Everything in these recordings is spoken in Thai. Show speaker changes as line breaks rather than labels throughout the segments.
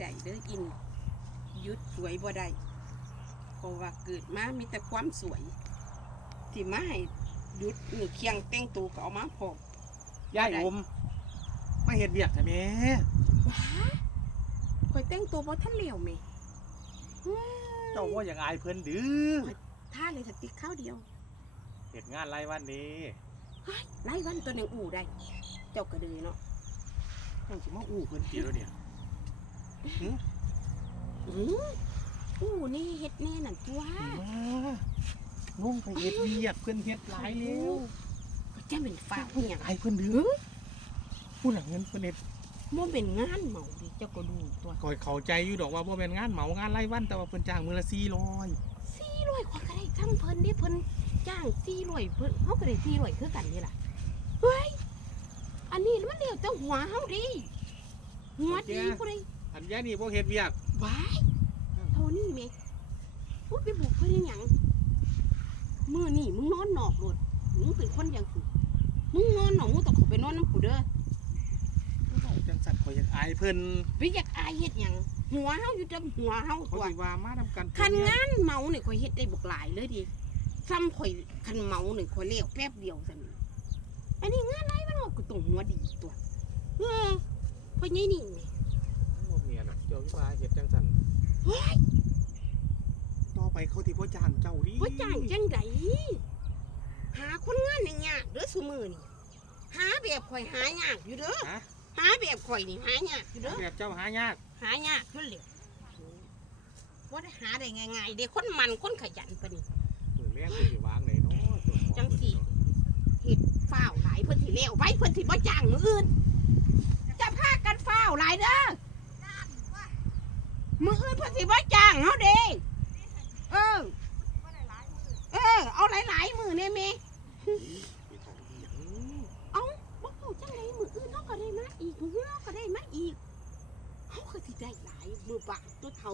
ได้เด้ออินหยุดสวยบ่ได้เพราะว่าเกิดมามีแต่ความสวย ที่มาให้หยุดนี่เคียงแต่งตัวก็เอามาพร้อม
ยายอมมาเฮ็ดเวียกแต่แม่
ว้าคอยแต่งตัวบ่ทันเหลวแม่ว้า
เจ้าว่าอย่างอายเพิ่นดื้อ
ท่าเลยสติกข้าวเดียว
เฮ็ดงานรายวันนี้
ไล่วันตัวหนึ่งอู่ได้ เจ้าก็เดยเนาะ
เจ้าสิมาอู้เพิ่นตีแล้วเนี่ย
อืออู่นี่เฮ็ดแน่นั่นตัว
มานุ่งไปเฮ็ดเวียกเพิ่นเฮ็ดหลายแล้ว
ก็จะเป็นฟ้าเพียง
อายเพิ่นดื้อผู้หลังเงินเพิ่นเฮ็ด
บ่เป็นงานเหมาดิเจ้าก็ดูตัว
คอยเข้าใจอยู่ดอกว่าบ่แม่นงานเหมางานรายวันแต่ว่าเพิ่นจ้างมื้อละ400
สี่ร้อยคนก็ได้ทั้งเพิ่นนี่เพิ่นจ้างสี่ร้อยเพิ่นเฮาก็ได้สี่ร้อยคือกันนี่ล่ะเฮ้ยอันนี้มันเดียวแต่หัวเฮาดิหัวดีผู้ใด
อันยายนี่บ่เฮ็ดเวียก
ว้ายเท่านี้แม่พูดไปบุกเพิ่นอีหยังมื้อนี้มึงนอนนอกโลดมึงเป็นคนอยังสุมึงนอนนอกมึงต้องเข้าไปนอนน้ำกูเด้อ
เว้าจังสั่นข่อยอยากอายเพิ่น
ไปอยากอายเฮ็ดหยังหัวเฮาอยู่แต่หัวเฮา
เขา
ตัว
สิว่ามานํกัน
คันงานเมาเนี่ยข่อยเฮ็ดได้บักหลายเลยดิซ้ำข่อยคันเมาเนี่ยข่อยเลี้ยวแป๊บเดียวซั่นอันนี้งานไรมันก็ต้องหัวดีตัว เออข่อยนี่นี่แหม
บ่แม่นหรอกเจ้าสิ ว่าเฮ็ดจังสั่น
เฮ้ย
ต่อไปเขาสิบ่จ้างเจ้าดิ
ว่าจ้างจังไดหาคนงานนี่ยากเด้อซุมื้อนี่หาแบบข่อยหายากอยู่เด้อ
ฮะ
หาแบบข่อยนี่หายากอยู่เด้อ
แบบเจ้าหายาก
หายากขึ้นเลยว่าได้หาได้ง่ายๆเด็กคนมันคนขยันปะนี่
มือแรกคือวางไหนเนาะ
จังสิเห็ดฝ้าวหลายเพิ่นสิเลี้ยวไว้เพิ่นสิบ่จ้างมืออื่น จะพากันฝ้าวหลายเด้อมืออื่นเพิ่น สิบ่จ้างเฮาเด้เออ เออ เอาหลายๆมือเนี่ยแม่เอ้าบ่เข้าจังไดมืออื่นเฮาก็ได้มาอีกมืออื่นเฮาก็ได้มาอีกเฮาก็สิได้หลายมือบาทตัวเฒ่า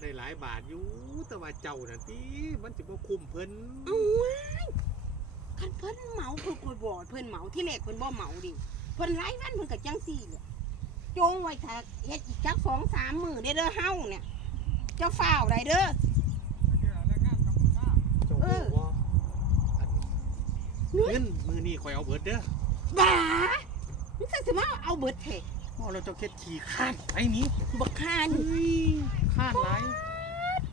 ได้หลายบาทอยู่แต่ว่าเจ้านั่นติมันสิบ่คุ้มเพิ่น
เอาไว้คันเพิ่นเหมาเพิ่นคอยบอกเพิ่นเหมาที่แรกเพิ่นบ่เหมาดิเพิ่นไล่วันเพิ่นก็จังซี่แหละจงไว้ถ้าเฮ็ดอีกจักสองสามมื้อเด้อเด้อเฮาเนี่ย เจ้าฝ้าวได้เด้อ
เจ้า
เอ
รู้
อ
ว่าอัน
เงิน
เงินมือนี่ข่อยเอาเบิดเด้อ
บ้ามึงสิมาเอาเบิดแท้
ว่าเราเจ้าเฮ็ดขี้ข้านไอ้นี้
บักคา
เฮ้
นี่
ยข้านหลาย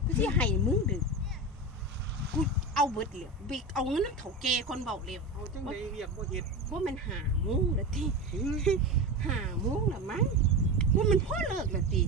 กูสิให้มึงเด้อกูเอาเบิดแล้วบิกเอาเงินนำเฒ่าแก่คนเบาแล้ว
เอาจังไดเรียกบ่เฮ็ด
ว่ามันหาโมงแล้วติ
เฮ้ย
หาโมงแล้วมั้งว่ามันพ่อเลิกแล้วติ